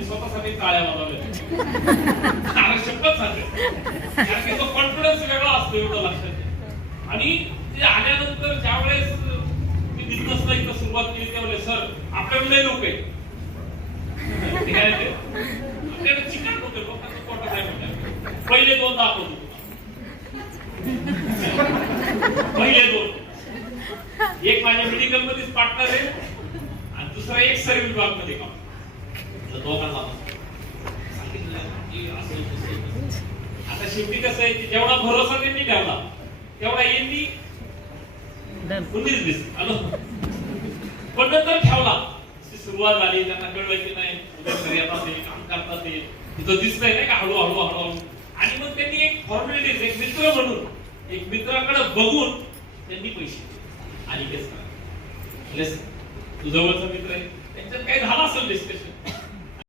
मी स्वतःसाठी टाळ्या वाजवल्या. कारण शपथ सांगते, कारण की तो कॉन्फिडन्स वेगळा असतो एवढं लक्षात घ्या. आणि ते आल्यानंतर ज्यावेळेस मी बिझनेसला इथं सुरुवात केली त्यावेळेस सर आपल्याकडे लोक आहेत आपल्याकडे चिकन लोक आहे, लोकांचं पोटात आहे म्हणतात. पहिले 2 दाखवतो पहिले 2 एक माझ्या मेडिकल मध्येच पार्टनर आहे आणि दुसरा एक सर्व्हिस विभाग मध्ये काम. दोघांना सांगितलं की असं आता शेवटी कसं आहे की जेवढा भरोसा त्यांनी ठेवला तेवढा यांनी आलो पण नंतर ठेवला. सुरुवात झाली, त्यांना कळलं की नाही उद्या घरी येतात ते काम करतात ते तिथं दिसतंय नाही का हळूहळू हळूहळू. आणि मग त्यांनी एक फॉर्मॅलिटीज एक मित्र म्हणून एक मित्राकडे बघून त्यांनी पैसे आणि तू जवळचा मित्र आहे त्यांच्यात काही झालं असेल डिस्कशन